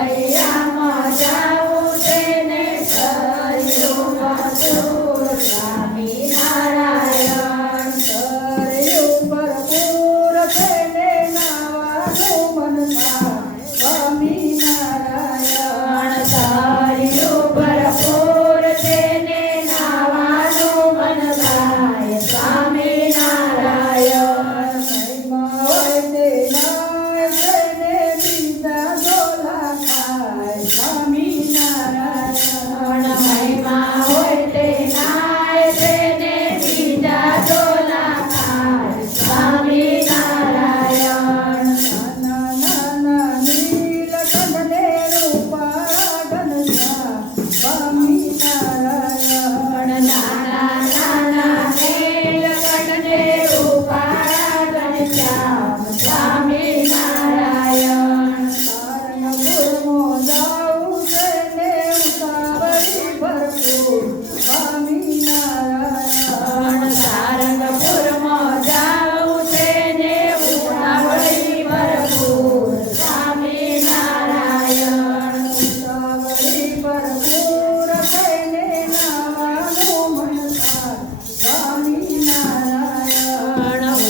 મૈયામાં જાવું તેને સરયું મધુર સ્વામિનારાયણ. સરયું ભરપૂર થઈને નાવાનું મન થાય સ્વામિનારાયણ. સરયું ભરપૂર તેને નાવાનું મન થાય સ્વામિનારાયણ. મહિમા હોય તે નાય થઈને બીજા ડોલા ખાય સ્વામિનારાયણ. મહિમા હોય તે નાય તેને બીજા ડોલા ખાય સ્વામિનારાયણ. નાના નાના નીલકંઠને રૂપાળા ઘનશ્યામ સ્વામિનારાયણ. નાના નાના નીલકંઠને રૂપાળા ઘનશ્યામ સ્વામિનારાયણ. સારંગપુરમાં જાવું તેને ઉતાવળી ભરપૂર સ્વામિનારાયણ. સારંગપુરમાં જાવું તેને ઉતાવળી ભરપૂર સ્વામિનારાયણ. ઉતાવળી ભરપૂર થઈને નાવાનું મન થાય સ્વામિનારાયણ.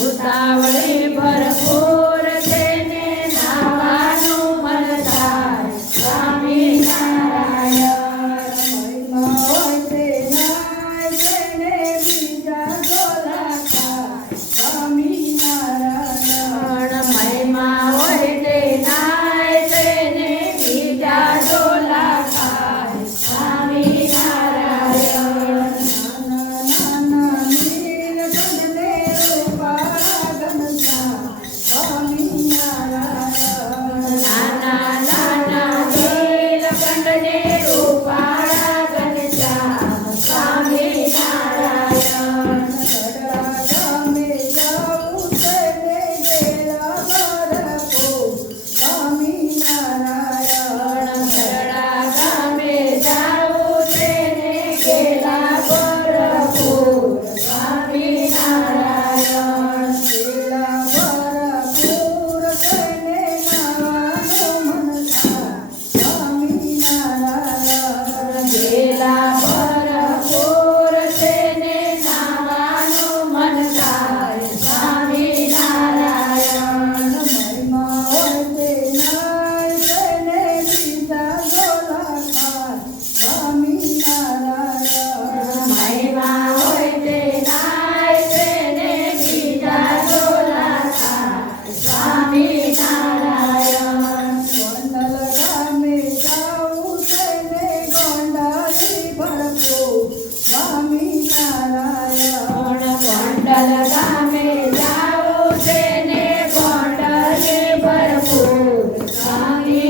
ઉતાવળી ભરપૂર તેને નાવાનું મન થાય સ્વામિનારાયણ. મહિમા હોય તે નાય થઈને બીજા ડોલા ખાય સ્વામિનારાયણ. મહિમા હોય તે નાય તેને બીજા ડોલા ખાય સ્વામિનારાયણ. નાના નાના નીલકંઠને રૂપાળા ઘનશ્યામ સ્વામિનારાયણ. નાના નાના નીલકંઠને રૂપાળા ઘનશ્યામ સ્વામિનારાયણ. ગઢડા ગામે જાવું તેને ગેલા ભરપૂર સ્વામિનારાયણ. ગઢડા ગામે જાવું તેને ગેલા ભરપૂર સ્વામિનારાયણ. ગેલા ભરપૂર થઈને નાવાનું મન થાય સ્વામિનારાયણ. ગેલા ભરપૂર તેને નાવાનું મન થાય સ્વામિનારાયણ. મહિમા હોય તે નાય થઈને બીજા ડોલા ખાય સ્વામિનારાયણ. મહિમા હોય તે નાય તેને બીજા ડોલા ખાય સ્વામિનારાયણ. ગોંડલ ગામે જાવું તેને ગોંડાલી ભરપૂર સ્વામિનારાયણ. ગોંડલ ગામે જાવું તેને ગોંડલે ભરપૂર સ્વામિનારાયણ.